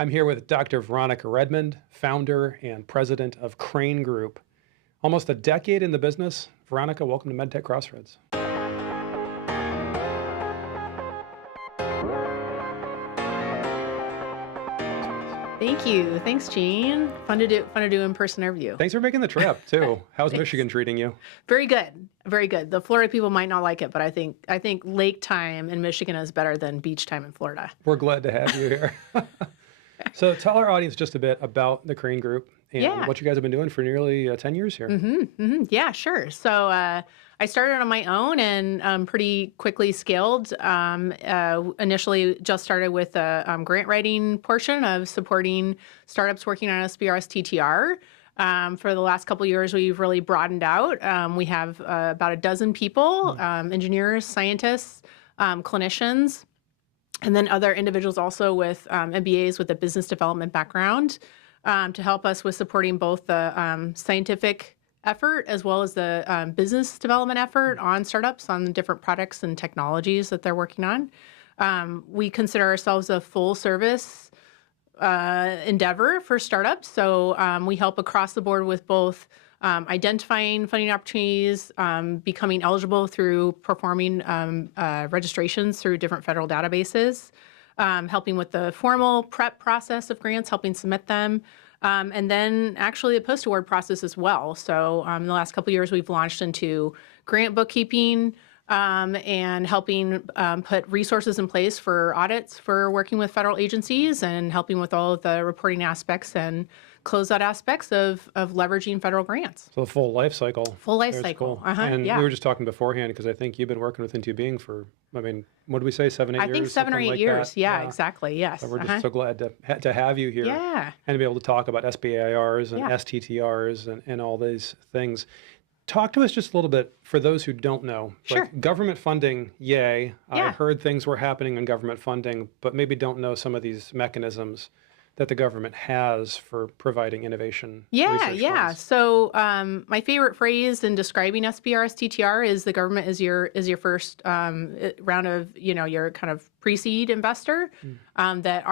I'm here with Dr. Veronika Redmann, founder and president of Crane Group. Almost a decade in the business. Veronika, welcome to MedTech Crossroads. Thank you. Thanks, Gene. Fun to do in-person interview. Thanks for making the trip too. How's Michigan treating you? Very good. Very good. The Florida people might not like it, but I think lake time in Michigan is better than beach time in Florida. We're glad to have you here. So tell our audience just a bit about the Crane Group and what you guys have been doing for nearly 10 years here. Yeah, sure. So I started on my own and pretty quickly scaled. Initially just started with a grant writing portion of supporting startups working on SBIR STTR. For the last couple of years, we've really broadened out. We have about a dozen people, engineers, scientists, clinicians, and then other individuals also with MBAs with a business development background to help us with supporting both the scientific effort as well as the business development effort on startups on the different products and technologies that they're working on. We consider ourselves a full service endeavor for startups. So we help across the board with both identifying funding opportunities, becoming eligible through performing registrations through different federal databases, helping with the formal prep process of grants, helping submit them, and then actually the post-award process as well. So in the last couple of years, we've launched into grant bookkeeping and helping put resources in place for audits for working with federal agencies and helping with all of the reporting aspects and closeout aspects of leveraging federal grants. So the full life cycle. Full life cycle. Cool. And we were just talking beforehand because I think you've been working with Intubing for, what did we say, 7, 8 years? I think 7 or 8 years. That? Yeah, exactly. Yes. So we're just so glad to have you here and to be able to talk about SBIRs and STTRs and all these things. Talk to us just a little bit, for those who don't know. Sure. Like government funding, yay. I heard things were happening in government funding, but maybe don't know some of these mechanisms that the government has for providing innovation. Yeah. So my favorite phrase in describing SBIR STTR is the government is your first round of your kind of pre-seed investor. That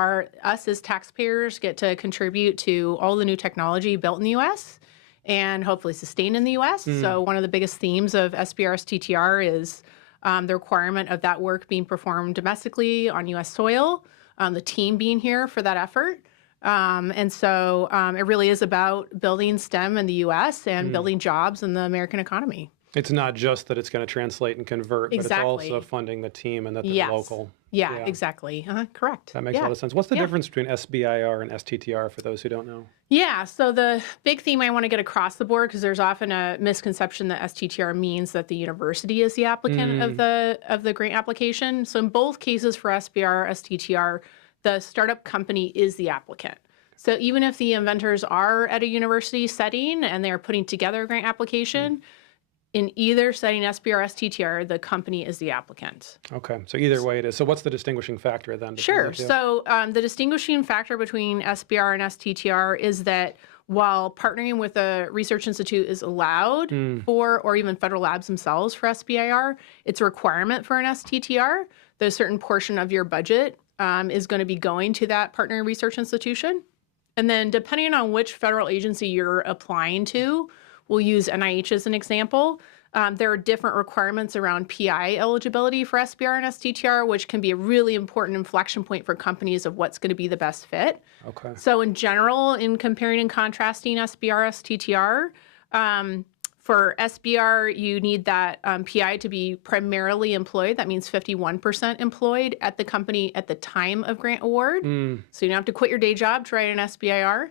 us as taxpayers get to contribute to all the new technology built in the U.S. and hopefully sustained in the U.S. So one of the biggest themes of SBIR STTR is the requirement of that work being performed domestically on U.S. soil, the team being here for that effort. And so it really is about building STEM in the U.S. and building jobs in the American economy. It's not just that it's going to translate and convert, but it's also funding the team and that they're local. Yeah, exactly. Correct. That makes a lot of sense. What's the difference between SBIR and STTR for those who don't know? Yeah, so the big theme I want to get across the board, because there's often a misconception that STTR means that the university is the applicant of the grant application. So in both cases for SBIR, STTR, the startup company is the applicant. So even if the inventors are at a university setting and they're putting together a grant application, in either setting, SBIR, STTR, the company is the applicant. Okay, so either way it is. So what's the distinguishing factor then? Sure. So the distinguishing factor between SBIR and STTR is that while partnering with a research institute is allowed for, or even federal labs themselves for SBIR, it's a requirement for an STTR. There's a certain portion of your budget is going to be going to that partnering research institution. And then depending on which federal agency you're applying to, we'll use NIH as an example. There are different requirements around PI eligibility for SBIR and STTR, which can be a really important inflection point for companies of what's going to be the best fit. Okay. So in general, in comparing and contrasting SBIR, STTR, for SBIR, you need that PI to be primarily employed. That means 51% employed at the company at the time of grant award. So you don't have to quit your day job to write an SBIR.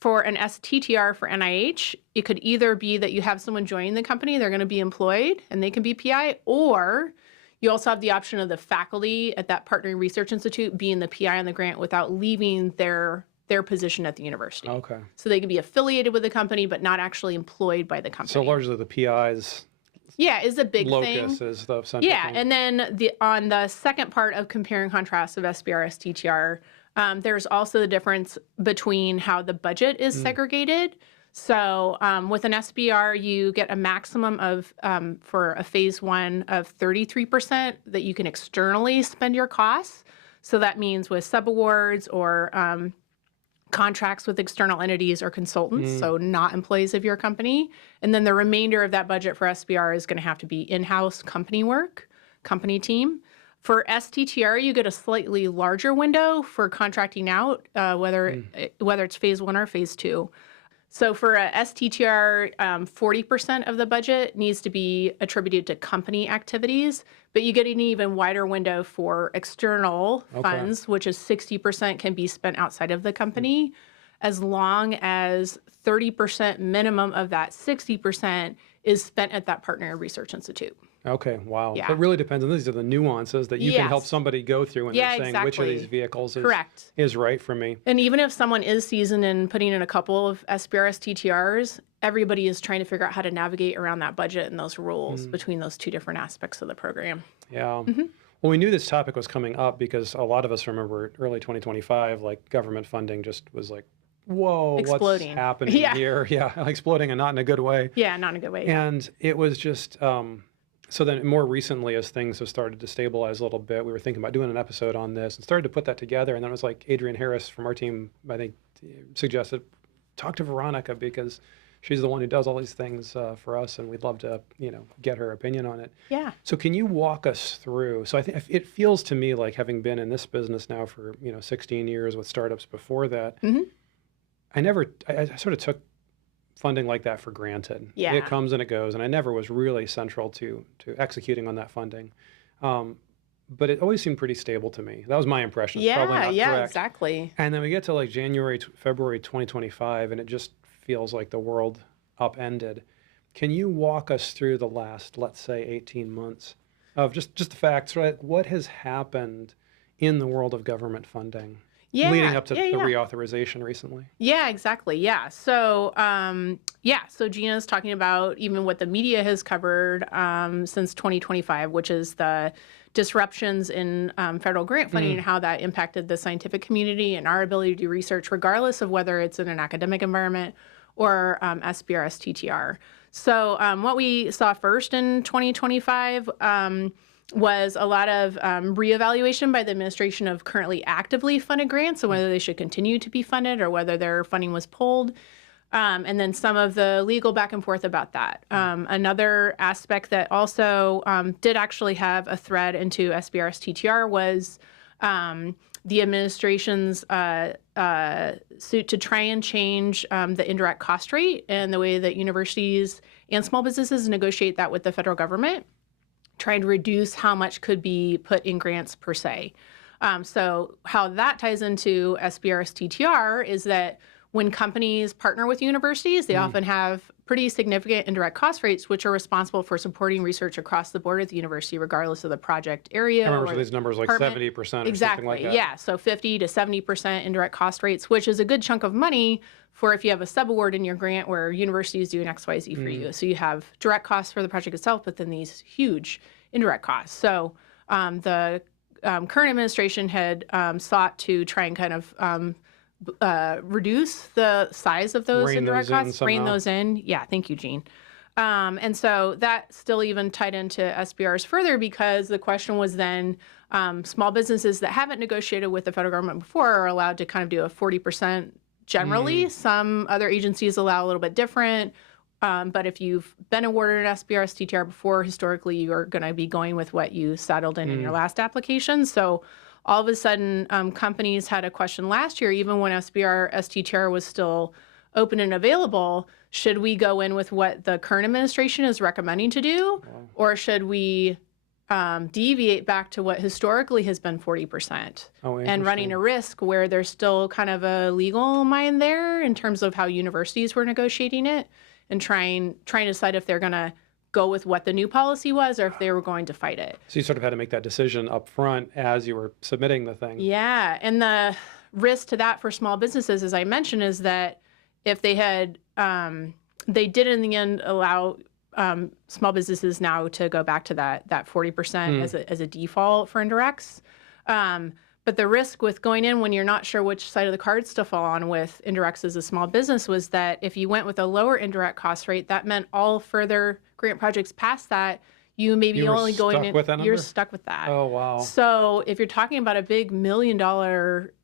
For an STTR for NIH, it could either be that you have someone joining the company, they're going to be employed and they can be PI, or you also have the option of the faculty at that partnering research institute being the PI on the grant without leaving their position at the university. Okay. So they can be affiliated with the company, but not actually employed by the company. So largely the PI's is a big locus thing. Is the central thing. And then on the second part of compare and contrast of SBIR, STTR, there's also the difference between how the budget is segregated. So with an SBIR, you get a maximum of, for a phase 1, of 33% that you can externally spend your costs. So that means with subawards or contracts with external entities or consultants, so not employees of your company. And then the remainder of that budget for SBIR is going to have to be in-house company work, company team. For STTR, you get a slightly larger window for contracting out, whether it's phase 1 or phase 2. So for a STTR, 40% of the budget needs to be attributed to company activities, but you get an even wider window for external funds, which is 60% can be spent outside of the company, as long as 30% minimum of that 60% is spent at that partner research institute. Okay, wow. Yeah. It really depends. And these are the nuances that you can help somebody go through when they're saying which of these vehicles is right for me. And even if someone is seasoned in putting in a couple of SBIR STTRs, everybody is trying to figure out how to navigate around that budget and those rules between those two different aspects of the program. Yeah. Well, we knew this topic was coming up because a lot of us remember early 2025, like government funding just was like, whoa, exploding. What's happening here? Yeah, exploding and not in a good way. Yeah, not in a good way. And it was just... So then more recently, as things have started to stabilize a little bit, we were thinking about doing an episode on this and started to put that together. And then it was like Adrian Harris from our team, I think, suggested, talk to Veronika because she's the one who does all these things for us, and we'd love to, get her opinion on it. Yeah. So can you walk us through? So I think it feels to me like, having been in this business now for 16 years with startups before that, I sort of took funding like that for granted. Yeah. It comes and it goes, and I never was really central to executing on that funding. But it always seemed pretty stable to me. That was my impression. It's probably not correct. Exactly. And then we get to like February 2025, and it just feels like the world upended. Can you walk us through the last, let's say, 18 months of just the facts, right? What has happened in the world of government funding? Leading up to the reauthorization recently. Yeah, exactly. Yeah. So, so Gina's talking about even what the media has covered since 2025, which is the disruptions in federal grant funding and how that impacted the scientific community and our ability to do research, regardless of whether it's in an academic environment or SBIR STTR. So what we saw first in 2025 was a lot of reevaluation by the administration of currently actively funded grants, and whether they should continue to be funded or whether their funding was pulled, and then some of the legal back and forth about that. Another aspect that also did actually have a thread into SBIR STTR was the administration's suit to try and change the indirect cost rate and the way that universities and small businesses negotiate that with the federal government, trying to reduce how much could be put in grants per se. So how that ties into SBIR STTR is that when companies partner with universities, they often have pretty significant indirect cost rates, which are responsible for supporting research across the board at the university, regardless of the project area. I remember these numbers like 70% or something like that. Yeah, so 50 to 70% indirect cost rates, which is a good chunk of money for if you have a subaward in your grant where universities do an XYZ for you. So you have direct costs for the project itself, but then these huge indirect costs. So the current administration had sought to try and kind of reduce the size of those indirect costs, rein those in. Yeah, thank you, Jean. And so that still even tied into SBIRs further, because the question was then small businesses that haven't negotiated with the federal government before are allowed to kind of do a 40% generally. Some other agencies allow a little bit different. But if you've been awarded an SBIR STTR before, historically, you're going to be going with what you settled in your last application. So all of a sudden, companies had a question last year, even when SBIR STTR was still open and available, should we go in with what the current administration is recommending to do, or should we deviate back to what historically has been 40%, and running a risk where there's still kind of a legal mine there in terms of how universities were negotiating it, and trying to decide if they're going to go with what the new policy was or if they were going to fight it. So you sort of had to make that decision up front as you were submitting the thing. Yeah, and the risk to that for small businesses, as I mentioned, is that if they had, they did in the end allow small businesses now to go back to that 40% as a default for indirects. But the risk with going in when you're not sure which side of the cards to fall on with indirects as a small business was that if you went with a lower indirect cost rate, that meant all further grant projects past that, you may be You were only going stuck in, with that you're number? stuck with that. Oh, wow. So if you're talking about a big $1 million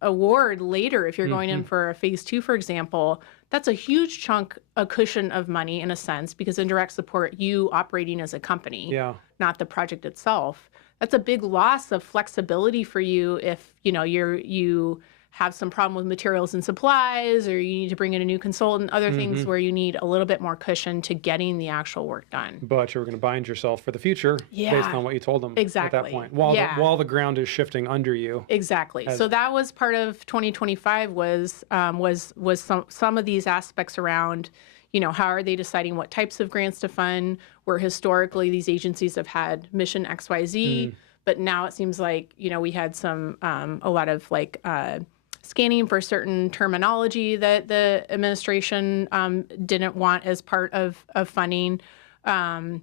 award later, if you're going in for a phase 2, for example, that's a huge chunk, a cushion of money in a sense, because indirect support you operating as a company, Yeah. not the project itself. That's a big loss of flexibility for you if, you have some problem with materials and supplies, or you need to bring in a new consultant, other things where you need a little bit more cushion to getting the actual work done. But you were going to bind yourself for the future based on what you told them at that point, while the ground is shifting under you. Exactly. So that was part of 2025 was some of these aspects around, how are they deciding what types of grants to fund, where historically these agencies have had mission XYZ, but now it seems like, we had a lot of scanning for certain terminology that the administration didn't want as part of funding. And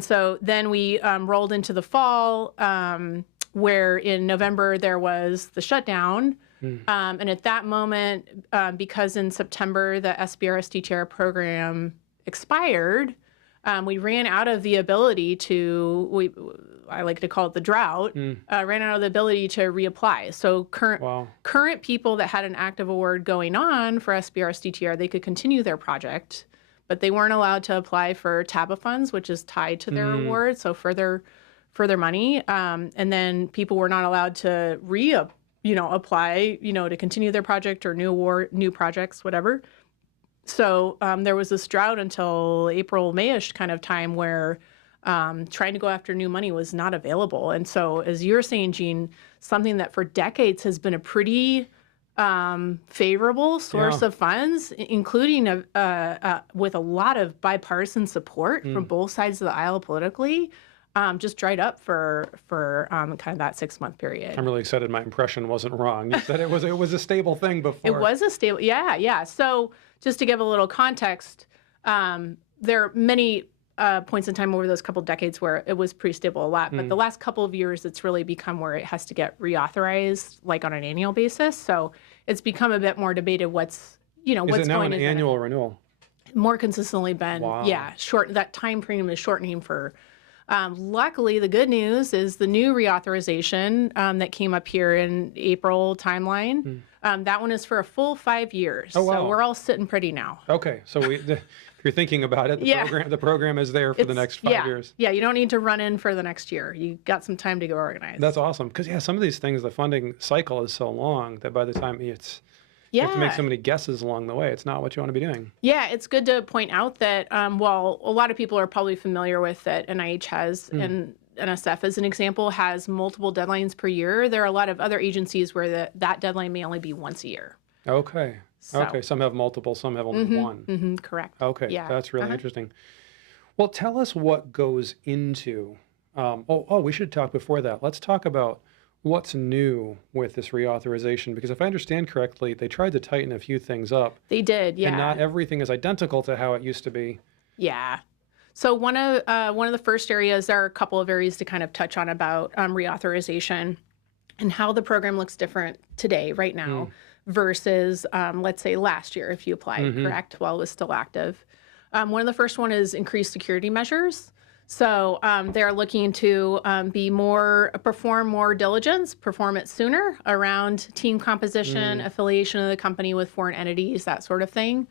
so then we rolled into the fall, where in November there was the shutdown. And at that moment, because in September the SBIR STTR program expired, we ran out of the ability I like to call it the drought, ran out of the ability to reapply. So current people that had an active award going on for SBIR STTR, they could continue their project, but they weren't allowed to apply for TABA funds, which is tied to their award, so further money. And then people were not allowed to apply, to continue their project or new projects, whatever. So there was this drought until April, May-ish kind of time where trying to go after new money was not available. And so, as you're saying, Jean, something that for decades has been a pretty favorable source of funds, including with a lot of bipartisan support from both sides of the aisle politically, just dried up for kind of that 6-month period. I'm really excited. My impression wasn't wrong. You said it was a stable thing before. It was a stable, yeah. So just to give a little context, there are many points in time over those couple decades where it was pretty stable a lot. But the last couple of years, it's really become where it has to get reauthorized, on an annual basis. So it's become a bit more debated what's going on. Is it now an annual renewal? More consistently been, short. That time premium is shortening for. Luckily, the good news is the new reauthorization that came up here in April timeline. That one is for a full 5 years. Oh, wow. So we're all sitting pretty now. Okay, so if you're thinking about it, the program is there for the next 5 years. Yeah, you don't need to run in for the next year. You got some time to go organize. That's awesome, because some of these things, the funding cycle is so long that by the time you have to make so many guesses along the way. It's not what you want to be doing. Yeah, it's good to point out that while a lot of people are probably familiar with that NIH has, and NSF as an example, has multiple deadlines per year, there are a lot of other agencies where that deadline may only be once a year. Okay. Okay, some have multiple, some have only one. Correct. Okay, that's really interesting. Well, tell us what goes into, we should talk before that. Let's talk about what's new with this reauthorization, because if I understand correctly, they tried to tighten a few things up. They did, yeah. And not everything is identical to how it used to be. Yeah. So one of the first areas, there are a couple of areas to kind of touch on about reauthorization and how the program looks different today, right now, versus, let's say, last year, if you applied, correct, while it was still active. One of the first one is increased security measures. So they're looking to perform more diligence, perform it sooner around team composition, affiliation of the company with foreign entities, that sort of thing.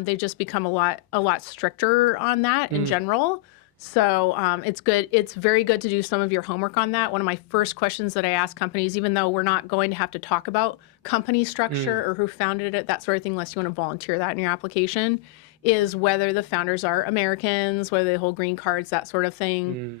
They've just become a lot stricter on that in general. So it's good. It's very good to do some of your homework on that. One of my first questions that I ask companies, even though we're not going to have to talk about company structure or who founded it, that sort of thing, unless you want to volunteer that in your application, is whether the founders are Americans, whether they hold green cards, that sort of thing.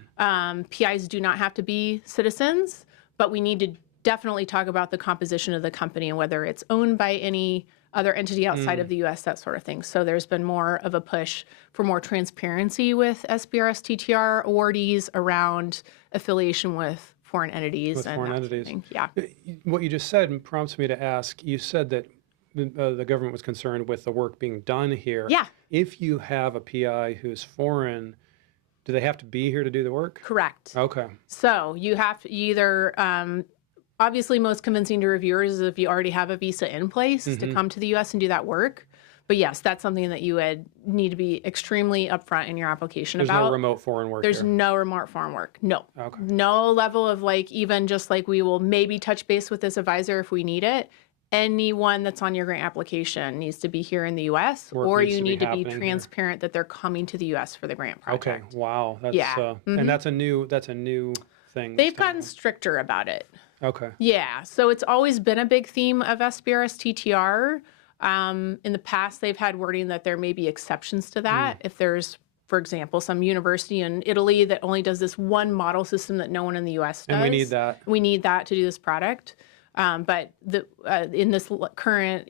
PIs do not have to be citizens, but we need to definitely talk about the composition of the company and whether it's owned by any other entity outside of the U.S., that sort of thing. So there's been more of a push for more transparency with SBIR STTR awardees around affiliation with foreign entities. Yeah. What you just said prompts me to ask, you said that the government was concerned with the work being done here. Yeah. If you have a PI who's foreign, do they have to be here to do the work? Correct. Okay. So you have to either, obviously most convincing to reviewers is if you already have a visa in place to come to the U.S. and do that work. But yes, that's something that you would need to be extremely upfront in your application There's about. no remote foreign work There's here. no remote foreign work. No. Okay. No level of like, even just like we will maybe touch base with this advisor if we need it. Anyone that's on your grant application needs to be here in the U.S. Work or needs you to be need to be happening here. transparent that they're coming to the U.S. for the grant project. Okay. Wow. That's, Yeah. And that's a new thing. They've gotten stricter about it. Okay. Yeah. So it's always been a big theme of SBIR STTR. In the past, they've had wording that there may be exceptions to that. If there's, for example, some university in Italy that only does this one model system that no one in the U.S. does. And we need that. We need that to do this product. But in this current,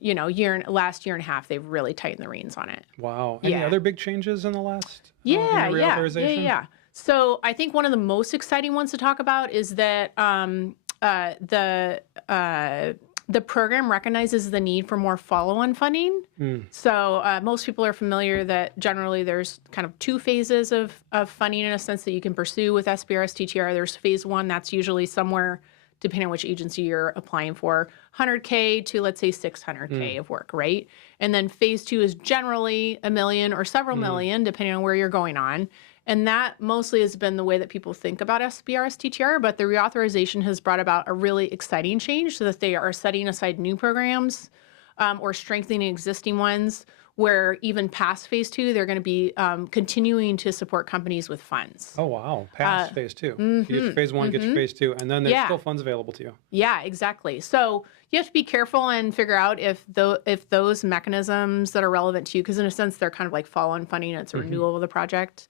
last year and a half, they've really tightened the reins on it. Wow. Any other big changes in the last in the reauthorization? Yeah. So I think one of the most exciting ones to talk about is that the program recognizes the need for more follow-on funding. So most people are familiar that generally there's kind of two phases of funding in a sense that you can pursue with SBIR STTR. There's phase one, that's usually somewhere, depending on which agency you're applying for, 100K to, let's say, 600K of work, right? And then phase two is generally $1 million or several million, depending on where you're going on. And that mostly has been the way that people think about SBIR STTR, but the reauthorization has brought about a really exciting change so that they are setting aside new programs or strengthening existing ones where even past phase two, they're going to be continuing to support companies with funds. Oh, wow. Past phase two. You get your phase one, get your phase two, and then there's still funds available to you. Yeah, exactly. So you have to be careful and figure out if those mechanisms that are relevant to you, because in a sense, they're kind of like follow-on funding, it's a renewal of the project,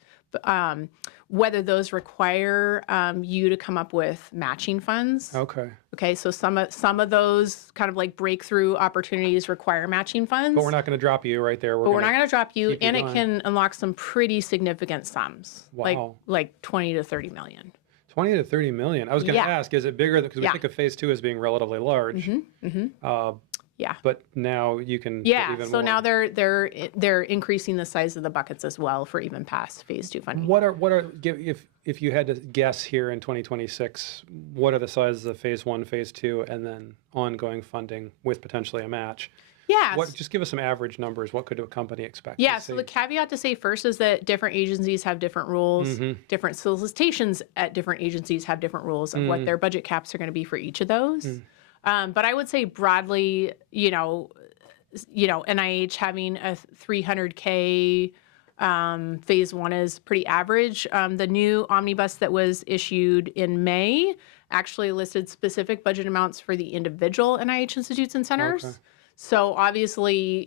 whether those require you to come up with matching funds. Okay. Okay, so some of those kind of like breakthrough opportunities require matching funds. But we're not going to drop you right there. But we're not going to drop you, and it going. can unlock some pretty significant sums, Wow. like 20 to 30 million. 20 to 30 million. I was going to ask, is it bigger? Because we Yeah. think of phase two as being relatively large. Yeah. But now you can get even so more. now they're increasing the size of the buckets as well for even past phase two funding. What are if you had to guess here in 2026, what are the sizes of phase one, phase two, and then ongoing funding with potentially a match? Yeah. Just give us some average numbers. What could a company expect? Yeah, to see? so the caveat to say first is that different agencies have different rules. Different solicitations at different agencies have different rules of what their budget caps are going to be for each of those. But I would say broadly, NIH having a 300K phase one is pretty average. The new omnibus that was issued in May actually listed specific budget amounts for the individual NIH institutes and centers. Okay. So obviously,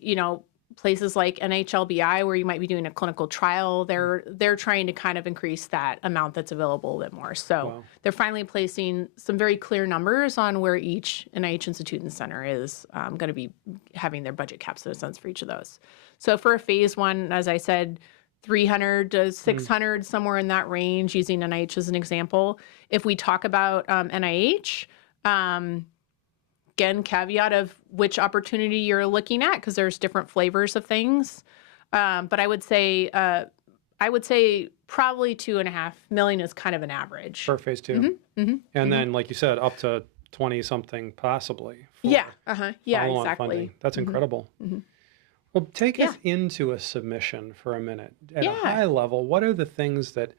places like NHLBI, where you might be doing a clinical trial, they're trying to kind of increase that amount that's available a bit more. So they're finally placing some very clear numbers on where each NIH institute and center is going to be having their budget caps in a sense for each of those. So for a phase one, as I said, 300 to 600, somewhere in that range, using NIH as an example. If we talk about NIH, again, caveat of which opportunity you're looking at, because there's different flavors of things. But I would say probably 2.5 million is kind of an average. For phase two. And then, like you said, up to 20 something possibly. Yeah. Yeah, follow-on exactly. funding. That's incredible. Well, take us into a submission for a minute. At a high level, what are the things that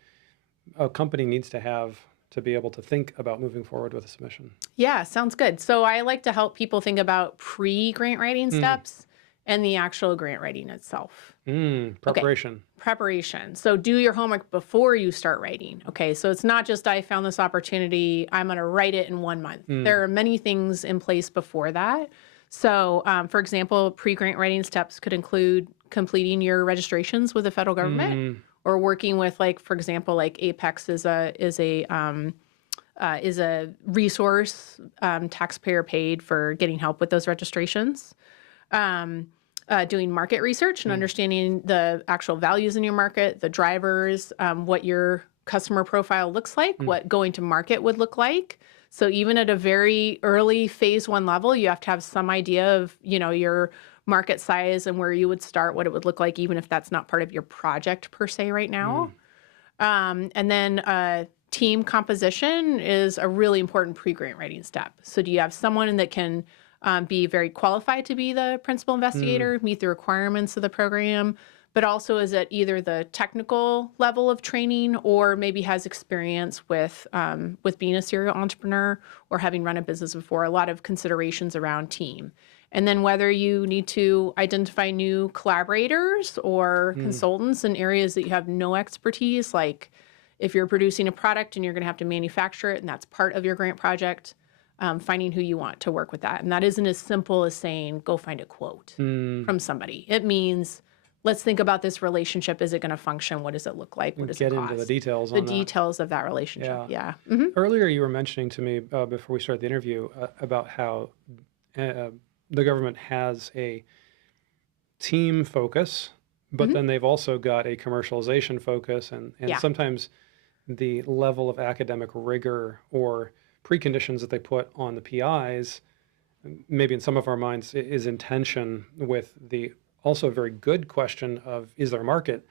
a company needs to have to be able to think about moving forward with a submission? Yeah, sounds good. So I like to help people think about pre-grant writing steps and the actual grant writing itself. Preparation. Okay. Preparation. So do your homework before you start writing. Okay, so it's not just I found this opportunity, I'm going to write it in 1 month. There are many things in place before that. So, for example, pre-grant writing steps could include completing your registrations with the federal government, or working with, like, for example, like Apex is a resource, taxpayer paid, for getting help with those registrations. Doing market research and understanding the actual values in your market, the drivers, what your customer profile looks like, what going to market would look like. So even at a very early phase one level, you have to have some idea of, your market size and where you would start, what it would look like, even if that's not part of your project per se right now. And then team composition is a really important pre-grant writing step. So do you have someone that can be very qualified to be the principal investigator, meet the requirements of the program, but also is at either the technical level of training or maybe has experience with being a serial entrepreneur or having run a business before. A lot of considerations around team. And then whether you need to identify new collaborators or consultants in areas that you have no expertise, like if you're producing a product and you're going to have to manufacture it, and that's part of your grant project, finding who you want to work with that. And that isn't as simple as saying, go find a quote from somebody. It means, let's think about this relationship. Is it going to function? What does it look like? What does it cost? Get into the details on that. The details of that relationship, yeah. Earlier you were mentioning to me before we started the interview about how the government has a team focus, but then they've also got a commercialization focus, and sometimes the level of academic rigor or preconditions that they put on the PIs, maybe in some of our minds, is in tension with the also very good question of, is there a market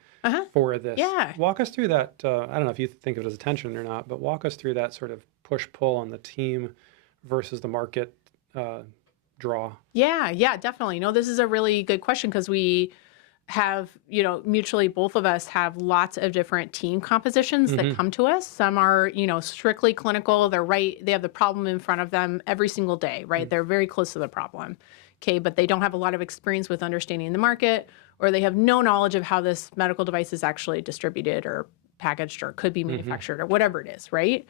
for this? Yeah. Walk us through that. I don't know if you think of it as a tension or not, but walk us through that sort of push-pull on the team versus the market draw. Yeah, definitely. No, this is a really good question because we have, mutually, both of us have lots of different team compositions that come to us. Some are, strictly clinical. They have the problem in front of them every single day, right? They're very close to the problem. Okay, but they don't have a lot of experience with understanding the market, or they have no knowledge of how this medical device is actually distributed or packaged or could be manufactured or whatever it is, right?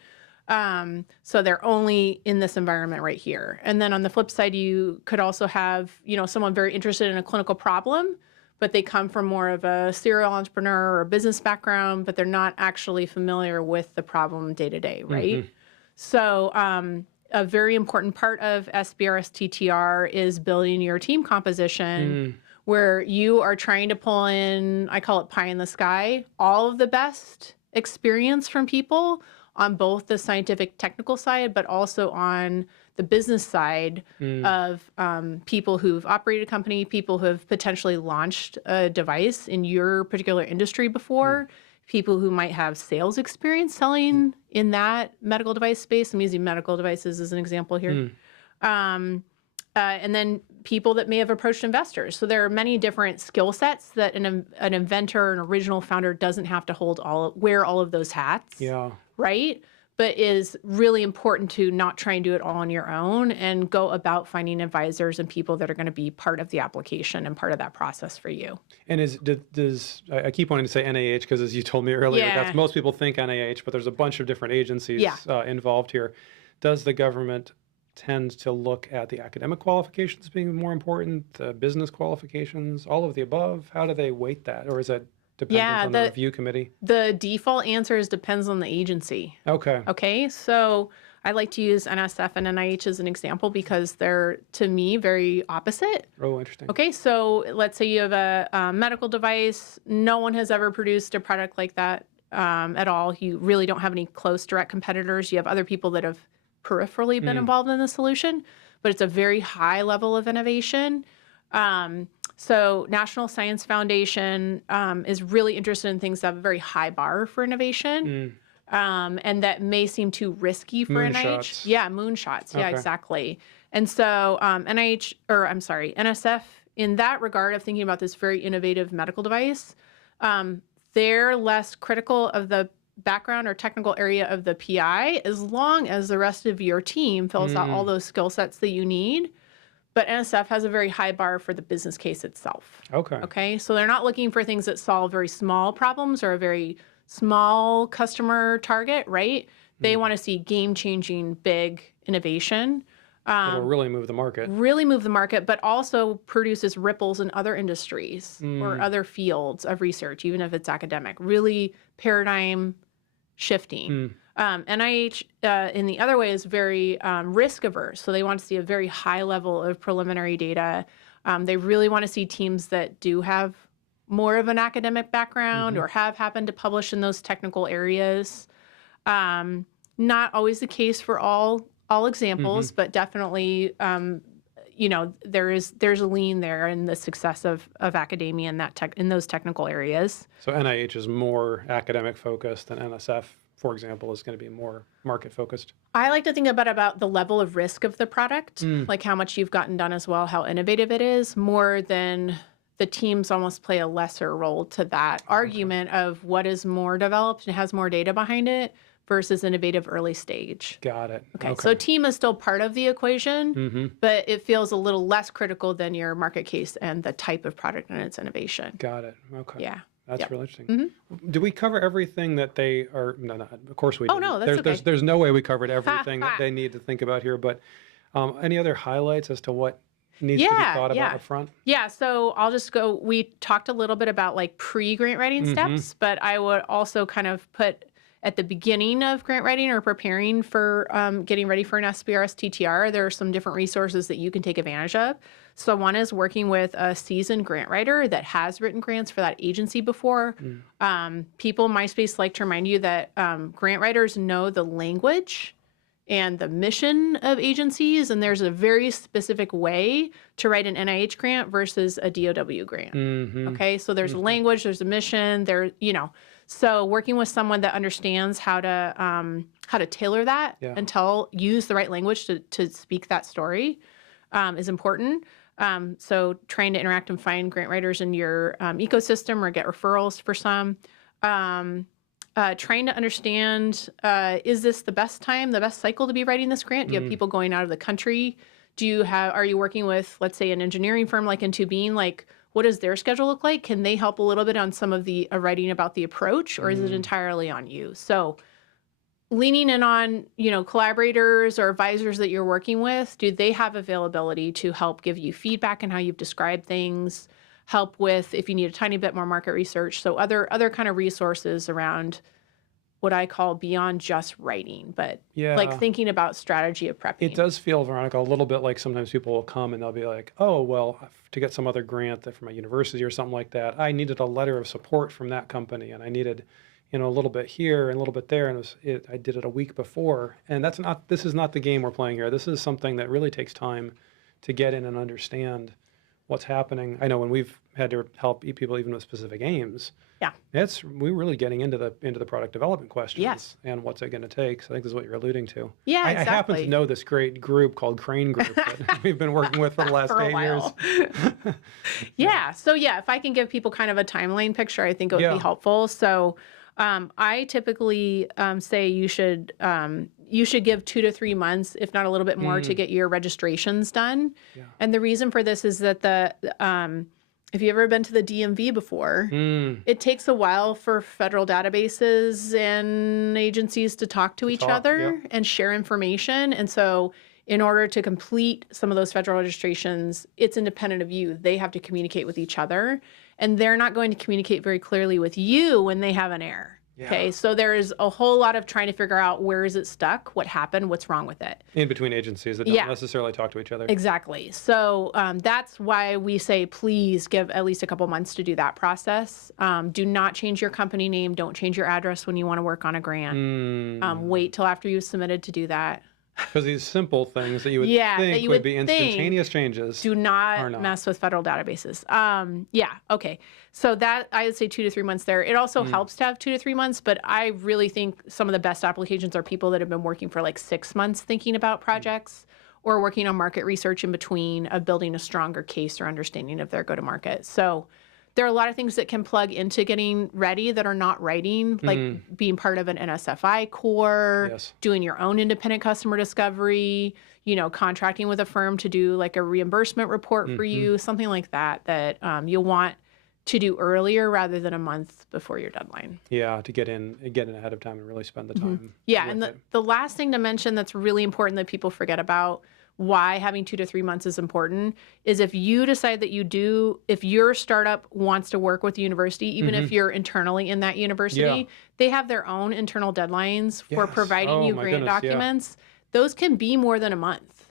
So they're only in this environment right here. And then on the flip side, you could also have, someone very interested in a clinical problem, but they come from more of a serial entrepreneur or a business background, but they're not actually familiar with the problem day to day, right? So a very important part of SBIR STTR is building your team composition where you are trying to pull in, I call it pie in the sky, all of the best experience from people on both the scientific technical side, but also on the business side of people who've operated a company, people who have potentially launched a device in your particular industry before, people who might have sales experience selling in that medical device space. I'm using medical devices as an example here. And then people that may have approached investors. So there are many different skill sets that an inventor, an original founder doesn't have to wear all of those hats. Yeah. Right? But is really important to not try and do it all on your own and go about finding advisors and people that are going to be part of the application and part of that process for you. And I keep wanting to say NIH because, as you told me earlier, that's most people think NIH, but there's a bunch of different agencies involved here. Does the government tend to look at the academic qualifications being more important, the business qualifications, all of the above? How do they weight that? Or is that dependent on the review committee? The default answer is depends on the agency. Okay. So I like to use NSF and NIH as an example because they're, to me, very opposite. Oh, interesting. Okay. So let's say you have a medical device. No one has ever produced a product like that at all. You really don't have any close direct competitors. You have other people that have peripherally been involved in the solution, but it's a very high level of innovation. So National Science Foundation is really interested in things that have a very high bar for innovation and that may seem too risky for NIH. Yeah, moonshots. Yeah, exactly. And so NSF, in that regard of thinking about this very innovative medical device, they're less critical of the background or technical area of the PI as long as the rest of your team fills out all those skill sets that you need. But NSF has a very high bar for the business case itself. Okay. So they're not looking for things that solve very small problems or a very small customer target, right? They want to see game-changing, big innovation. It'll really move the market. Really move the market, but also produces ripples in other industries or other fields of research, even if it's academic. Really paradigm shifting. NIH, in the other way, is very risk averse. So they want to see a very high level of preliminary data. They really want to see teams that do have more of an academic background or have happened to publish in those technical areas. Not always the case for all examples, but definitely, there's a lean there in the success of academia in those technical areas. So NIH is more academic focused than NSF for example, is going to be more market focused? I like to think about the level of risk of the product, like how much you've gotten done as well, how innovative it is, more than the teams almost play a lesser role to that argument of what is more developed and has more data behind it versus innovative early stage. Got it. Okay. So team is still part of the equation, but it feels a little less critical than your market case and the type of product and its innovation. Got it. Okay. Yeah. That's really interesting. Do we cover everything that they are? No, of course we do. Oh, no, that's okay. There's no way we covered everything that they need to think about here, but any other highlights as to what needs to be thought about up front? Yeah, so I'll just go, we talked a little bit about like pre-grant writing steps, but I would also kind of put at the beginning of grant writing or preparing for getting ready for an SBIR, STTR, there are some different resources that you can take advantage of. So one is working with a seasoned grant writer that has written grants for that agency before. People in my space like to remind you that grant writers know the language and the mission of agencies, and there's a very specific way to write an NIH grant versus a DOW grant. Okay, so there's a language, there's a mission, so working with someone that understands how to tailor that and use the right language to speak that story is important. So trying to interact and find grant writers in your ecosystem or get referrals for some. Trying to understand, is this the best time, the best cycle to be writing this grant? Do you have people going out of the country? Are you working with, let's say, an engineering firm like Intubine? Like, what does their schedule look like? Can they help a little bit on some of the writing about the approach, or is it entirely on you? So leaning in on, collaborators or advisors that you're working with, do they have availability to help give you feedback on how you've described things, help with if you need a tiny bit more market research. So other kind of resources around what I call beyond just writing, but like thinking about strategy of prepping. It does feel, Veronika, a little bit like sometimes people will come and they'll be like, oh, well, to get some other grant from a university or something like that, I needed a letter of support from that company, and I needed, a little bit here and a little bit there, and I did it a week before. And this is not the game we're playing here. This is something that really takes time to get in and understand what's happening. I know when we've had to help people even with specific aims, we're really getting into the product development questions and what's it going to take. So I think this is what you're alluding to. Yeah, I happen to know this great group called Crane Group that we've been working with for the last 8 years. So if I can give people kind of a timeline picture, I think it would be helpful. So I typically say you should give 2 to 3 months, if not a little bit more, to get your registrations done. And the reason for this is that if you've ever been to the DMV before, it takes a while for federal databases and agencies to talk to each other and share information. And so in order to complete some of those federal registrations, it's independent of you. They have to communicate with each other, and they're not going to communicate very clearly with you when they have an error. Okay, so there's a whole lot of trying to figure out where is it stuck, what happened, what's wrong with it. In between agencies that don't necessarily talk to each other. Exactly. So that's why we say please give at least a couple months to do that process. Do not change your company name. Don't change your address when you want to work on a grant. Wait till after you've submitted to do that. Because these simple things that you would think would be instantaneous changes do not mess with federal databases. Okay. So that, I would say 2 to 3 months there. It also helps to have 2 to 3 months, but I really think some of the best applications are people that have been working for like 6 months thinking about projects or working on market research in between of building a stronger case or understanding of their go-to-market. So there are a lot of things that can plug into getting ready that are not writing, like being part of an NSFI core, doing your own independent customer discovery, contracting with a firm to do like a reimbursement report for you, something like that you'll want to do earlier rather than a month before your deadline. Yeah, to get in ahead of time and really spend the time. Yeah, and the last thing to mention that's really important that people forget about why having 2 to 3 months is important is if you decide that if your startup wants to work with the university, even if you're internally in that university, they have their own internal deadlines for providing you grant documents. Those can be more than a month.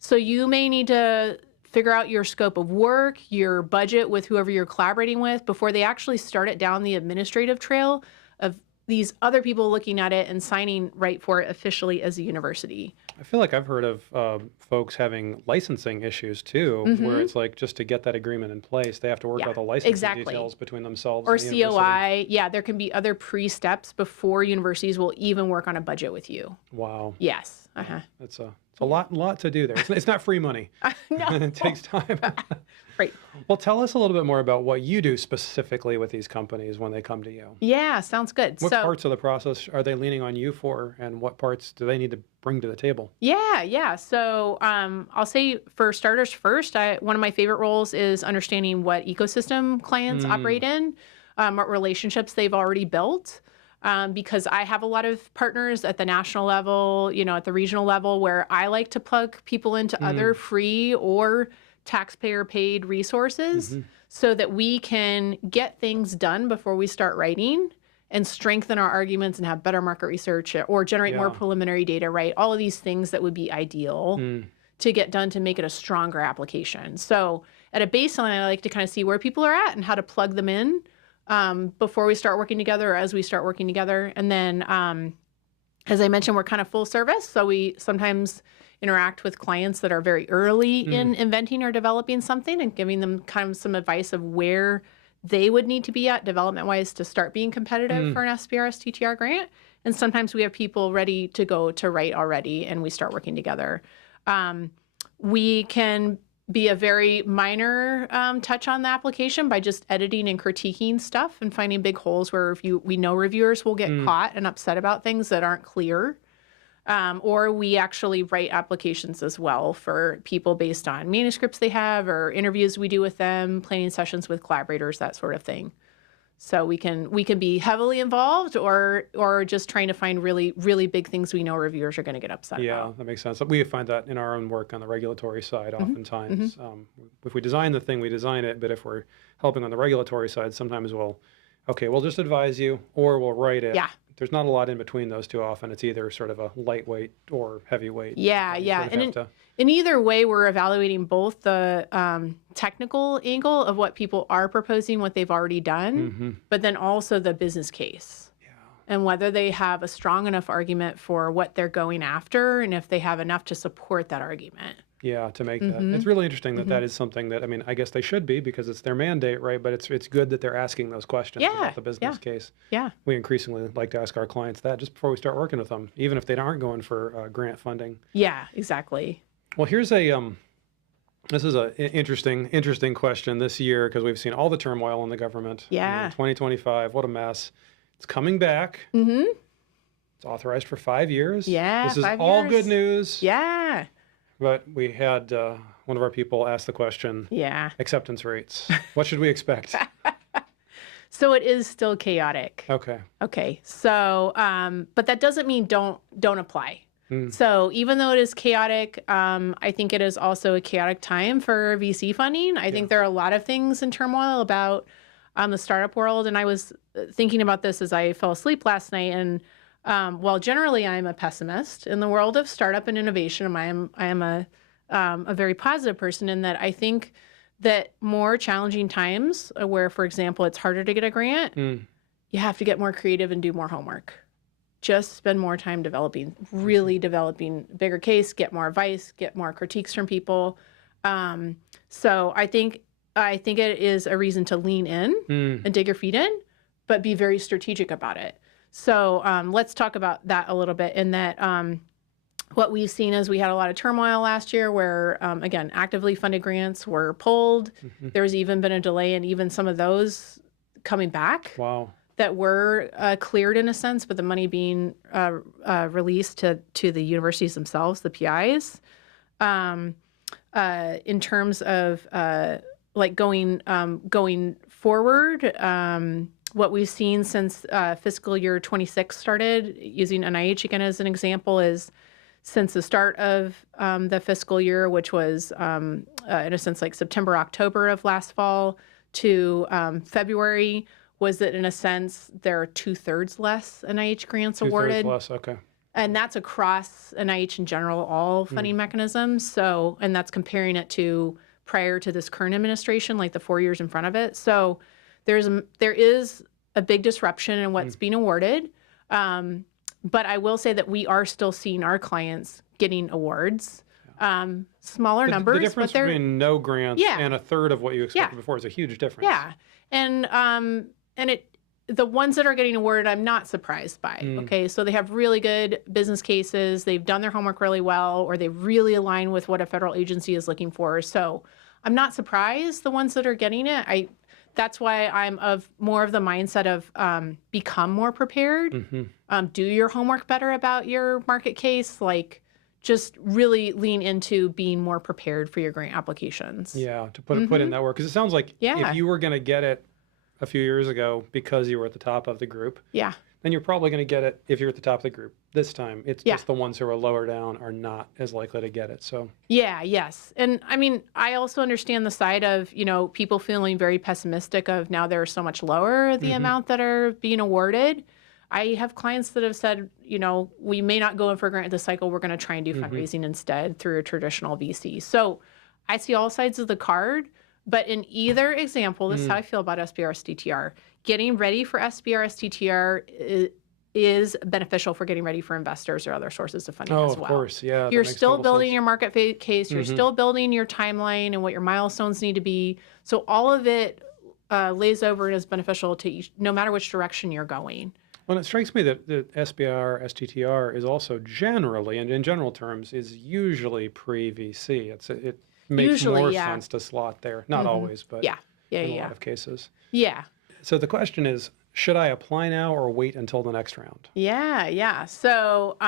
So you may need to figure out your scope of work, your budget with whoever you're collaborating with before they actually start it down the administrative trail of these other people looking at it and signing right for it officially as a university. I feel like I've heard of folks having licensing issues too, where it's like just to get that agreement in place, they have to work out the licensing details between themselves or and the university. COI. Yeah, there can be other pre-steps before universities will even work on a budget with you. Wow. Yes. It's a lot to do there. It's not free money. No. It takes time. Right. Well, tell us a little bit more about what you do specifically with these companies when they come to you. Yeah, sounds good. What parts of the process are they leaning on you for, and what parts do they need to bring to the table? Yeah. So I'll say for starters first, one of my favorite roles is understanding what ecosystem clients operate in, what relationships they've already built. Because I have a lot of partners at the national level, at the regional level, where I like to plug people into other free or taxpayer paid resources so that we can get things done before we start writing and strengthen our arguments and have better market research or generate more preliminary data, right? All of these things that would be ideal to get done to make it a stronger application. So at a baseline, I like to kind of see where people are at and how to plug them in before we start working together or as we start working together. And then, as I mentioned, we're kind of full service. So we sometimes interact with clients that are very early in inventing or developing something and giving them kind of some advice of where they would need to be at development-wise to start being competitive for an SBIR STTR grant. And sometimes we have people ready to go to write already, and we start working together. We can be a very minor touch on the application by just editing and critiquing stuff and finding big holes where we know reviewers will get caught and upset about things that aren't clear. Or we actually write applications as well for people based on manuscripts they have or interviews we do with them, planning sessions with collaborators, that sort of thing. So we can be heavily involved or just trying to find really, really big things we know reviewers are going to get upset about. Yeah, that makes sense. We find that in our own work on the regulatory side oftentimes. If we design the thing, we design it, but if we're helping on the regulatory side, sometimes we'll just advise you or we'll write it. Yeah. There's not a lot in between those two often. It's either sort of a lightweight or heavyweight. Yeah. Sort of in either way, we're evaluating both the technical angle of what people are proposing, what they've already done, but then also the business case. Yeah. And whether they have a strong enough argument for what they're going after and if they have enough to support that argument. Yeah, to make that. It's really interesting that that is something that, I guess they should be because it's their mandate, right? But it's good that they're asking those questions about the business case. Yeah. We increasingly like to ask our clients that just before we start working with them, even if they aren't going for grant funding. Yeah, exactly. Well, here's this is an interesting question this year because we've seen all the turmoil in the government. Yeah. 2025, what a mess. It's coming back. It's authorized for 5 years. Yeah, This is 5 all years. good news. Yeah. But we had one of our people ask the question, acceptance rates. What should we expect? So it is still chaotic. Okay. So, but that doesn't mean don't apply. So even though it is chaotic, I think it is also a chaotic time for VC funding. I think there are a lot of things in turmoil about the startup world. And I was thinking about this as I fell asleep last night. And while generally I'm a pessimist in the world of startup and innovation, I am a very positive person in that I think that more challenging times where, for example, it's harder to get a grant, you have to get more creative and do more homework. Just spend more time really developing bigger case, get more advice, get more critiques from people. So I think it is a reason to lean in and dig your feet in, but be very strategic about it. So let's talk about that a little bit in that what we've seen is we had a lot of turmoil last year where, again, actively funded grants were pulled. There's even been a delay in even some of those coming back. Wow. That were cleared in a sense, but the money being released to the universities themselves, the PIs. In terms of like going forward, what we've seen since fiscal year 26 started, using NIH again as an example, is since the start of the fiscal year, which was in a sense like September, October of last fall to February, was that in a sense there are 2/3 less NIH grants awarded. 2/3 less, okay. And that's across NIH in general, all funding mechanisms. So, and that's comparing it to prior to this current administration, like the 4 years in front of it. So there is a big disruption in what's being awarded. But I will say that we are still seeing our clients getting awards. Smaller numbers. The difference but between no grants and a third of what you expected before is a huge difference. Yeah. And the ones that are getting awarded, I'm not surprised by. Okay, so they have really good business cases. They've done their homework really well, or they really align with what a federal agency is looking for. So I'm not surprised the ones that are getting it. That's why I'm more of the mindset of become more prepared. Do your homework better about your market case. Like, just really lean into being more prepared for your grant applications. Yeah, to put in that work. Because it sounds like if you were going to get it a few years ago because you were at the top of the group, then you're probably going to get it if you're at the top of the group this time. It's just the ones who are lower down are not as likely to get it. So yes. And I mean, I also understand the side of, people feeling very pessimistic of now they're so much lower the amount that are being awarded. I have clients that have said, we may not go in for a grant this cycle. We're going to try and do fundraising instead through a traditional VC. So I see all sides of the card. But in either example, this is how I feel about SBIR STTR. Getting ready for SBIR STTR is beneficial for getting ready for investors or other sources of funding as well. Of course, yeah. You're still building your market case. You're still building your timeline and what your milestones need to be. So all of it lays over and is beneficial to each, no matter which direction you're going. Well, it strikes me that the SBIR STTR is also generally, and in general terms, is usually pre-VC. It makes more sense to slot there. Not always, but in a lot of cases. Yeah. So the question is, should I apply now or wait until the next round? Yeah. So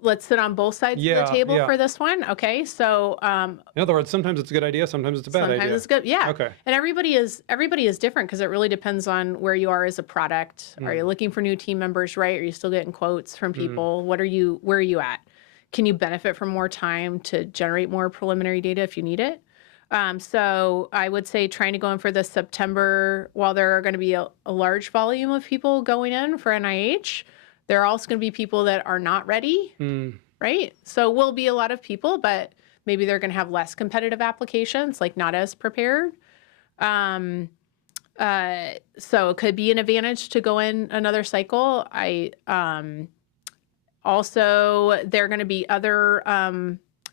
let's sit on both sides of the table for this one. Okay. So in other words, sometimes it's a good idea, sometimes it's a bad idea. Sometimes it's good. Yeah. Okay. And everybody is different because it really depends on where you are as a product. Are you looking for new team members, right? Are you still getting quotes from people? Where are you at? Can you benefit from more time to generate more preliminary data if you need it? So I would say trying to go in for this September, while there are going to be a large volume of people going in for NIH, there are also going to be people that are not ready, right? So will be a lot of people, but maybe they're going to have less competitive applications, like not as prepared. So it could be an advantage to go in another cycle. Also, there are going to be other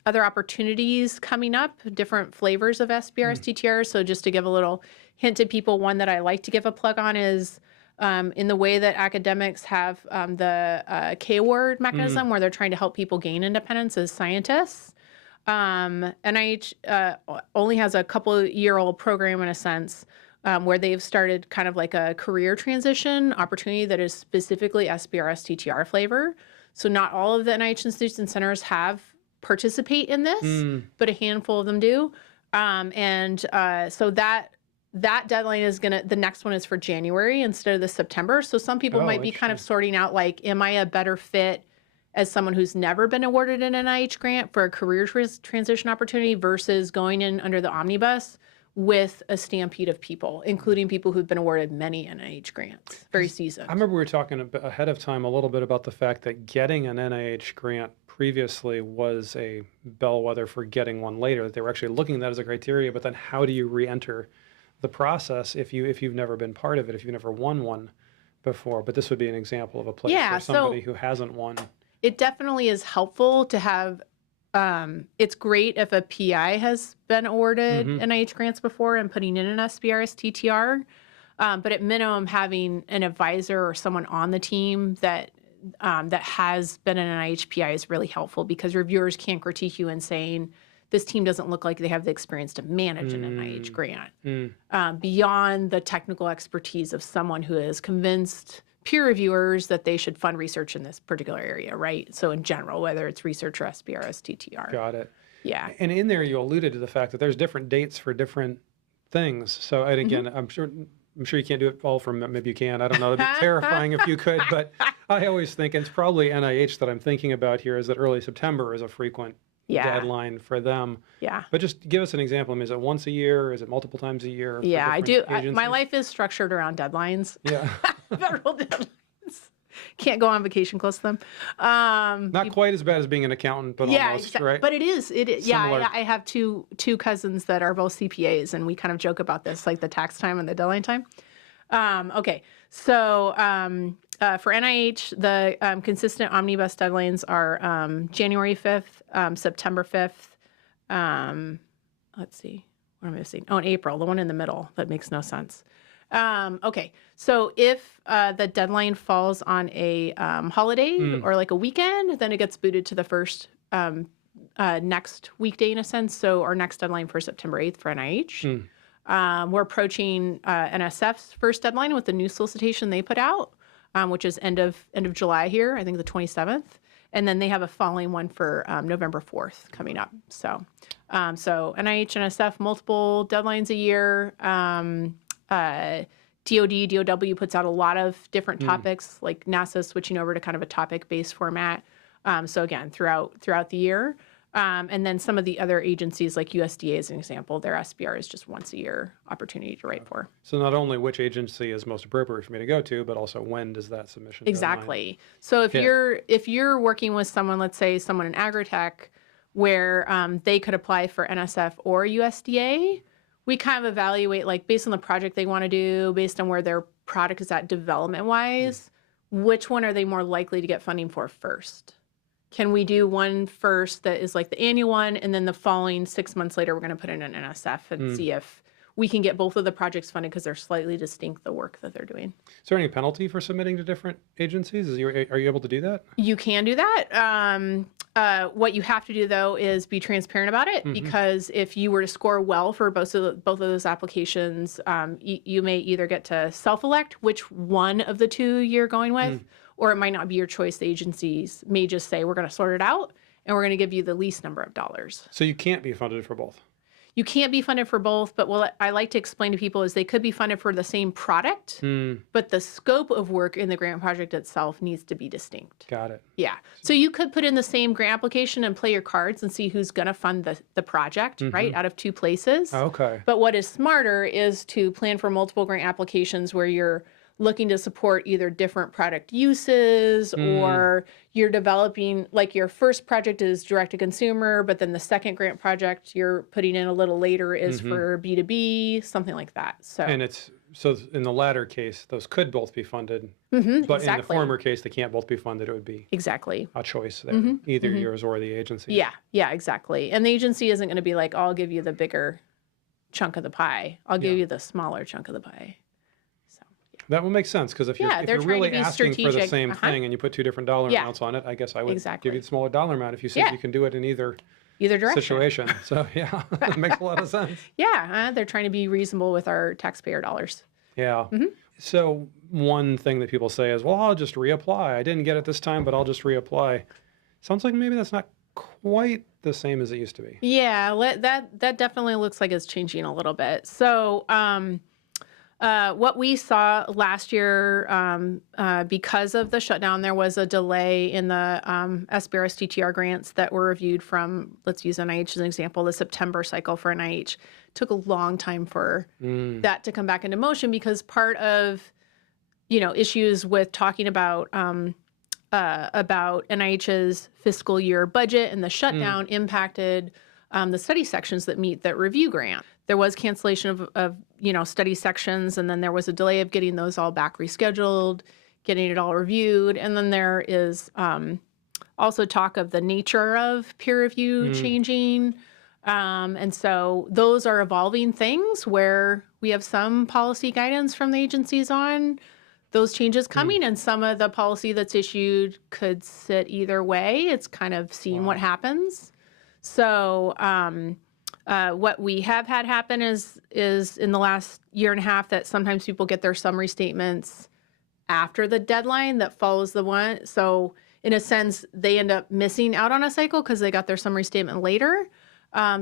opportunities coming up, different flavors of SBIR STTR. So just to give a little hint to people, one that I like to give a plug on is in the way that academics have the K-award mechanism where they're trying to help people gain independence as scientists. NIH only has a couple-year-old program in a sense where they've started kind of like a career transition opportunity that is specifically SBIR STTR flavor. So not all of the NIH institutes and centers participate in this, but a handful of them do. So that deadline is the next one is for January instead of the September. So some people might be kind of sorting out, like, am I a better fit as someone who's never been awarded an NIH grant for a career transition opportunity versus going in under the omnibus with a stampede of people, including people who've been awarded many NIH grants, very seasoned. I remember we were talking ahead of time a little bit about the fact that getting an NIH grant previously was a bellwether for getting one later, that they were actually looking at that as a criteria, but then how do you re-enter the process if you've never been part of it, if you've never won one before? But this would be an example of a place for somebody who hasn't won. It definitely is helpful to have it's great if a PI has been awarded NIH grants before and putting in an SBIR STTR, but at minimum having an advisor or someone on the team that has been an NIH PI is really helpful because reviewers can't critique you and saying this team doesn't look like they have the experience to manage an NIH grant beyond the technical expertise of someone who has convinced peer reviewers that they should fund research in this particular area, right? So in general, whether it's research or SBIR STTR. Got it. Yeah. And in there, you alluded to the fact that there's different dates for different things. So, and again, I'm sure you can't do it all from, maybe you can, I don't know, it'd be terrifying if you could, but I always think, and it's probably NIH that I'm thinking about here, is that early September is a frequent deadline for them. Yeah. But just give us an example. I mean, is it once a year? Is it multiple times a year? Yeah, I do. My life is structured around deadlines. Yeah. Federal deadlines. Can't go on vacation close to them. Not quite as bad as being an accountant, but almost, right? But it is. Yeah, I have two cousins that are both CPAs, and we kind of joke about this, like the tax time and the deadline time. Okay, So for NIH, the consistent omnibus deadlines are January 5th, September 5th. Let's see, what am I missing? Oh, in April, the one in the middle. That makes no sense. Okay, so if the deadline falls on a holiday or like a weekend, then it gets booted to the first next weekday in a sense. So our next deadline for September 8th for NIH. We're approaching NSF's first deadline with the new solicitation they put out, which is end of July here, I think the 27th. And then they have a following one for November 4th coming up. So NIH, NSF, multiple deadlines a year. DOD puts out a lot of different topics, like NASA switching over to kind of a topic-based format. So again, throughout the year. And then some of the other agencies, like USDA as an example, their SBIR is just once a year opportunity to write for. So not only which agency is most appropriate for me to go to, but also when does that submission Exactly. So if you're working with someone, let's say someone in agritech, where they could apply for NSF or USDA, we kind of evaluate, like, based on the project they want to do, based on where their product is at development-wise, which one are they more likely to get funding for first? Can we do one first that is like the annual one, and then the following 6 months later, we're going to put in an NSF and see if we can get both of the projects funded because they're slightly distinct, the work that they're doing. Is there any penalty for submitting to different agencies? Are you able to do that? You can do that. What you have to do, though, is be transparent about it, because if you were to score well for both of those applications, you may either get to self-elect which one of the two you're going with, or it might not be your choice. The agencies may just say, we're going to sort it out, and we're going to give you the least number of dollars. So you can't be funded for both? You can't be funded for both, but what I like to explain to people is they could be funded for the same product, but the scope of work in the grant project itself needs to be distinct. Got it. Yeah. So you could put in the same grant application and play your cards and see who's going to fund the project, right, out of two places. Okay. But what is smarter is to plan for multiple grant applications where you're looking to support either different product uses or you're developing, like, your first project is direct to consumer, but then the second grant project you're putting in a little later is for B2B, something like that. So in the latter case, those could both be funded, but exactly. in the former case, they can't both be funded. It would be exactly a choice there, either yours or the agency. Yeah, exactly. And the agency isn't going to be like, I'll give you the bigger chunk of the pie. I'll give you the smaller chunk of the pie. That would make sense, because if you're really asking for the same thing and you put two different dollar amounts on it, I guess I would give you the smaller dollar amount if you said you can do it in either direction. Situation. So yeah, that makes a lot of sense. Yeah, they're trying to be reasonable with our taxpayer dollars. Yeah. So one thing that people say is, well, I'll just reapply. I didn't get it this time, but I'll just reapply. Sounds like maybe that's not quite the same as it used to be. Yeah, that definitely looks like it's changing a little bit. So what we saw last year, because of the shutdown, there was a delay in the SBIR STTR grants that were reviewed from, let's use NIH as an example, the September cycle for NIH. Took a long time for that to come back into motion, because part of, issues with talking about NIH's fiscal year budget and the shutdown impacted the study sections that meet that review grant. There was cancellation of study sections, and then there was a delay of getting those all back rescheduled, getting it all reviewed. And then there is also talk of the nature of peer review changing. And so those are evolving things where we have some policy guidance from the agencies on those changes coming, and some of the policy that's issued could sit either way. It's kind of seeing what happens. So what we have had happen is in the last year and a half that sometimes people get their summary statements after the deadline that follows the one. So in a sense, they end up missing out on a cycle because they got their summary statement later.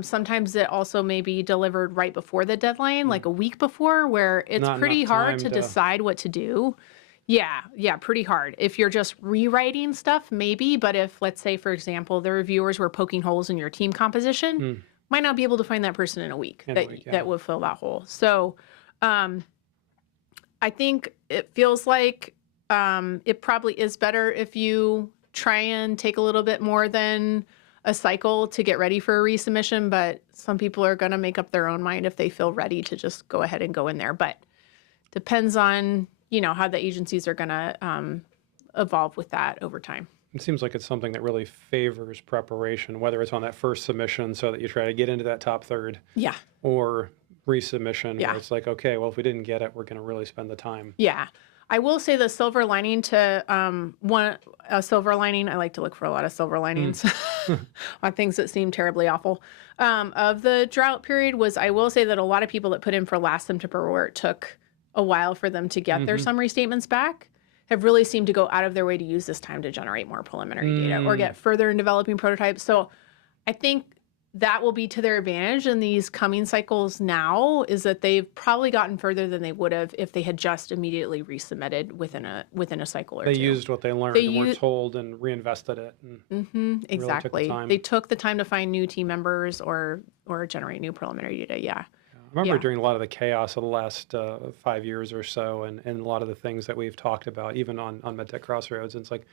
Sometimes it also may be delivered right before the deadline, like a week before, where it's pretty hard to decide what to do. Yeah, pretty hard. If you're just rewriting stuff, maybe. But if, let's say, for example, the reviewers were poking holes in your team composition, might not be able to find that person in a week that would fill that hole. So I think it feels like it probably is better if you try and take a little bit more than a cycle to get ready for a resubmission, but some people are going to make up their own mind if they feel ready to just go ahead and go in there. But depends on how the agencies are going to evolve with that over time. It seems like it's something that really favors preparation, whether it's on that first submission so that you try to get into that top third, Yeah. or resubmission Yeah. where it's like, okay, well, if we didn't get it, we're going to really spend the time. Yeah. I will say the silver lining to a silver lining. I like to look for a lot of silver linings on things that seem terribly awful. Of the drought period was, I will say that a lot of people that put in for last September, where it took a while for them to get their summary statements back, have really seemed to go out of their way to use this time to generate more preliminary data or get further in developing prototypes. So I think that will be to their advantage in these coming cycles now, is that they've probably gotten further than they would have if they had just immediately resubmitted within a cycle or two. They used what they learned and were told and reinvested it. And exactly. Really they took the time to find new team members or generate new preliminary data. Yeah. I remember during a lot of the chaos of the last 5 years or so, and a lot of the things that we've talked about, even on MedTech Crossroads, and it's like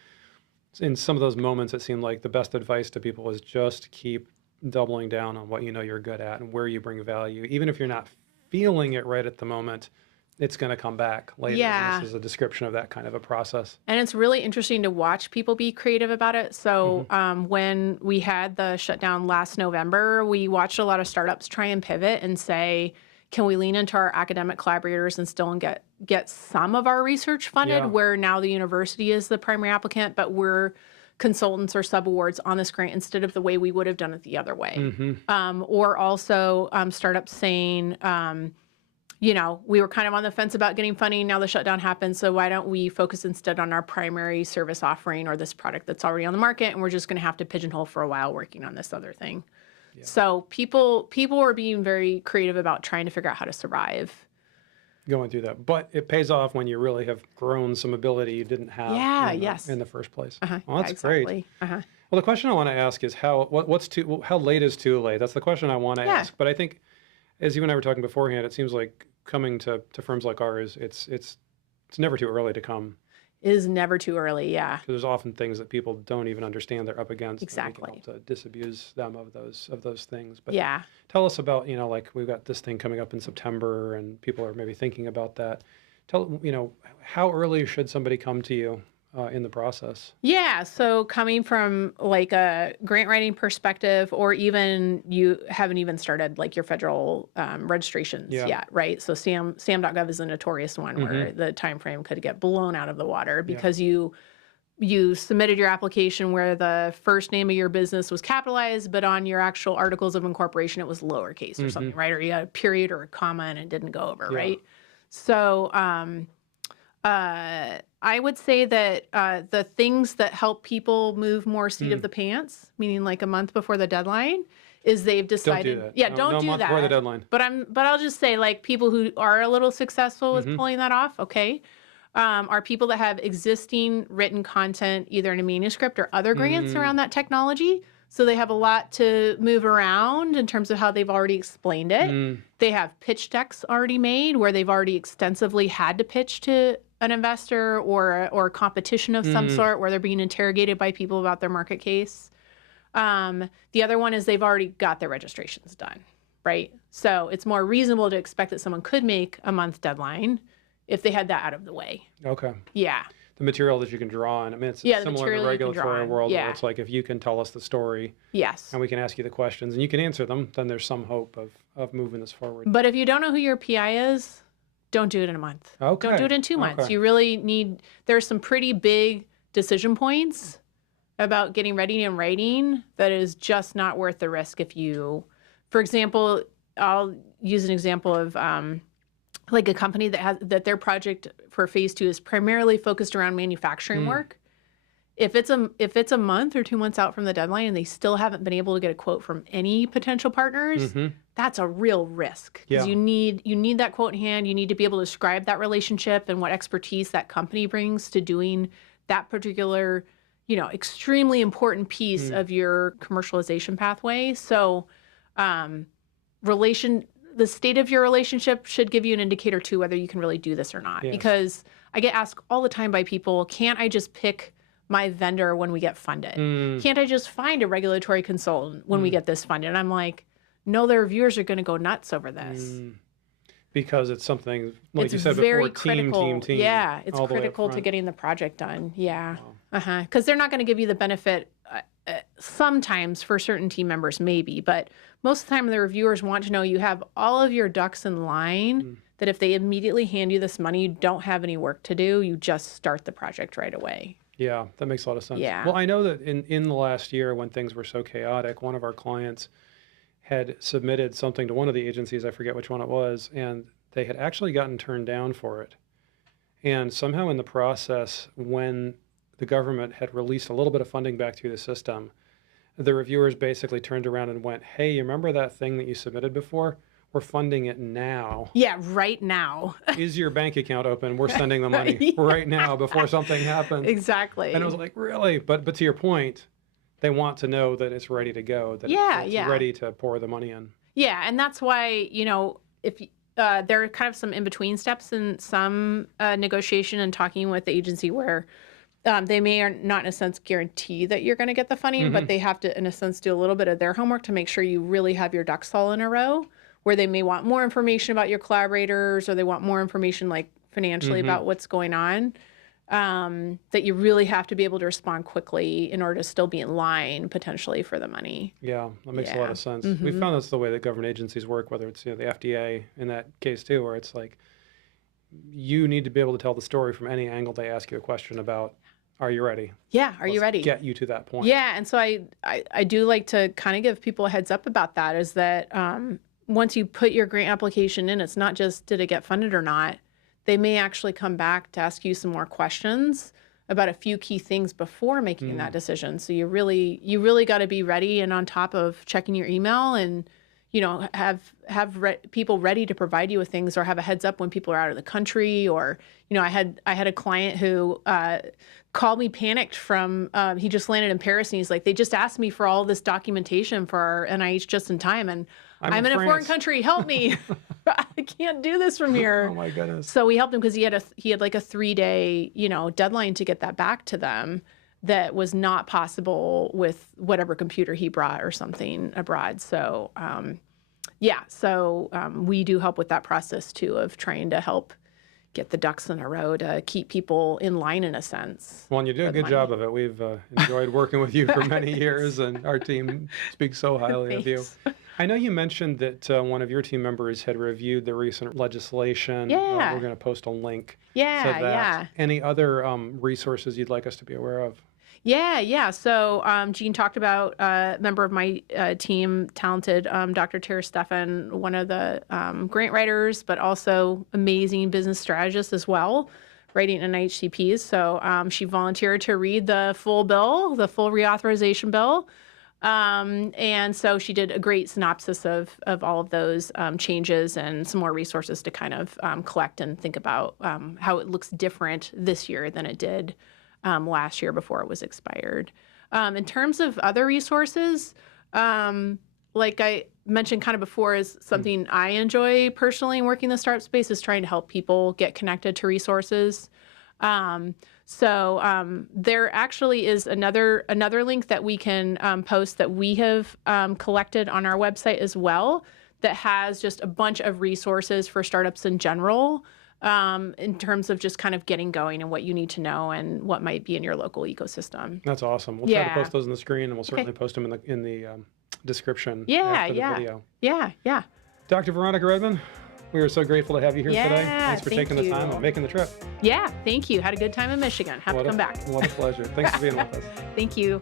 in some of those moments, it seemed like the best advice to people was just keep doubling down on what you know you're good at and where you bring value. Even if you're not feeling it right at the moment, it's going to come back later. Yeah. And this is a description of that kind of a process. And it's really interesting to watch people be creative about it. So when we had the shutdown last November, we watched a lot of startups try and pivot and say, can we lean into our academic collaborators and still get some of our research funded, where now the university is the primary applicant, but we're consultants or subawards on this grant instead of the way we would have done it the other way. Or also startups saying, we were kind of on the fence about getting funding. Now the shutdown happened. So why don't we focus instead on our primary service offering or this product that's already on the market? And we're just going to have to pigeonhole for a while working on this other thing. Yeah. So people are being very creative about trying to figure out how to survive. Going through that. But it pays off when you really have grown some ability you didn't have in the first place. Well, that's great. Well, the question I want to ask is how late is too late? That's the question I want to ask. But I think, as you and I were talking beforehand, it seems like coming to firms like ours, it's never too early to come. It is never too early, yeah. Because there's often things that people don't even understand they're up against. Exactly. And we can help to disabuse them of those things. But yeah. Tell us about, like we've got this thing coming up in September and people are maybe thinking about that. How early should somebody come to you in the process? Yeah, so coming from like a grant writing perspective, or even you haven't even started like your federal registrations yet, right? So SAM.gov is a notorious one where the time frame could get blown out of the water because you submitted your application where the first name of your business was capitalized, but on your actual articles of incorporation it was lowercase or something, right? Or you had a period or a comma and it didn't go over, right? So I would say that the things that help people move more seat of the pants, meaning like a month before the deadline, is they've decided. Don't do that. Yeah, don't do month that. Before the deadline. But I'll just say, like, people who are a little successful with pulling that off, okay, are people that have existing written content either in a manuscript or other grants around that technology. So they have a lot to move around in terms of how they've already explained it. They have pitch decks already made where they've already extensively had to pitch to an investor or a competition of some sort where they're being interrogated by people about their market case. The other one is they've already got their registrations done, right? So it's more reasonable to expect that someone could make a month deadline if they had that out of the way. Okay. Yeah. The material that you can draw on. I mean, it's similar in the regulatory world where it's like if you can tell us the story and we can ask you the questions and you can answer them, then there's some hope of moving this forward. But if you don't know who your PI is, don't do it in a month. Okay. Don't do it in 2 months. You really need, there's some pretty big decision points about getting ready and writing that is just not worth the risk if you, for example, I'll use an example of like a company that their project for phase 2 is primarily focused around manufacturing work. If it's a month or 2 months out from the deadline and they still haven't been able to get a quote from any potential partners, that's a real risk. Because you need that quote in hand. You need to be able to describe that relationship and what expertise that company brings to doing that particular, extremely important piece of your commercialization pathway. So, the state of your relationship should give you an indicator too whether you can really do this or not. Yes. Because I get asked all the time by people, can't I just pick my vendor when we get funded? Can't I just find a regulatory consultant when we get this funded? And I'm like, no, the reviewers are going to go nuts over this. because it's something, like It's you said very before, critical. team, Yeah, it's all the way up critical to front. getting the project done. Yeah. Wow. Because they're not going to give you the benefit. Sometimes for certain team members, maybe, but most of the time the reviewers want to know you have all of your ducks in line, that if they immediately hand you this money, you don't have any work to do. You just start the project right away. Yeah, that makes a lot of sense. Yeah. Well, I know that in the last year when things were so chaotic, one of our clients had submitted something to one of the agencies, I forget which one it was, and they had actually gotten turned down for it. And somehow in the process, when the government had released a little bit of funding back through the system, the reviewers basically turned around and went, hey, you remember that thing that you submitted before? We're funding it now. Yeah, right now. Is your bank account open? We're sending the money right now before something happens. Exactly. And it was like, really? But to your point, they want to know that it's ready to go, that it's ready to pour the money in. Yeah, and that's why, if there are kind of some in-between steps in some negotiation and talking with the agency where they may or not, in a sense, guarantee that you're going to get the funding, but they have to, in a sense, do a little bit of their homework to make sure you really have your ducks all in a row, where they may want more information about your collaborators, or they want more information, like financially, about what's going on, that you really have to be able to respond quickly in order to still be in line, potentially, for the money. Yeah, that makes a lot of sense. We found that's the way that government agencies work, whether it's the FDA in that case too, where it's like, you need to be able to tell the story from any angle they ask you a question about. Are you ready? Yeah, are you ready? Get you to that point. Yeah, and so I do like to kind of give people a heads up about that, is that once you put your grant application in, it's not just did it get funded or not. They may actually come back to ask you some more questions about a few key things before making that decision. So you really got to be ready and on top of checking your email, and have people ready to provide you with things, or have a heads up when people are out of the country. Or I had a client who called me panicked from he just landed in Paris, and he's like, they just asked me for all this documentation for our NIH just in time, and I'm in a foreign country. Help me. I can't do this from here. Oh my goodness. So we helped him because he had like a 3-day, deadline to get that back to them. That was not possible with whatever computer he brought or something abroad. So, we do help with that process too, of trying to help get the ducks in a row to keep people in line, in a sense. Well, and you do a good job of it. We've enjoyed working with you for many years, and our team speaks so highly of you. I know you mentioned that one of your team members had reviewed the recent legislation. Yeah. We're going to post a link to Yeah, that. yeah. Any other resources you'd like us to be aware of? Yeah. So Jean talked about a member of my team, talented Dr. Tara Stefan, one of the grant writers, but also amazing business strategist as well, writing NIHCPs. So she volunteered to read the full bill, the full reauthorization bill. And so she did a great synopsis of all of those changes, and some more resources to kind of collect and think about how it looks different this year than it did last year before it was expired. In terms of other resources, like I mentioned kind of before, is something I enjoy personally in working in the startup space, is trying to help people get connected to resources. So there actually is another link that we can post that we have collected on our website as well, that has just a bunch of resources for startups in general, in terms of just kind of getting going and what you need to know and what might be in your local ecosystem. That's awesome. We'll try to post those on the screen, and we'll certainly post them in the description after the video. Yeah. Dr. Veronika Redmann, we are so grateful to have you here today. Thanks for taking the time and making the trip. Yeah, thank you. Had a good time in Michigan. Have to come back. What a pleasure. Thanks for being with us. Thank you.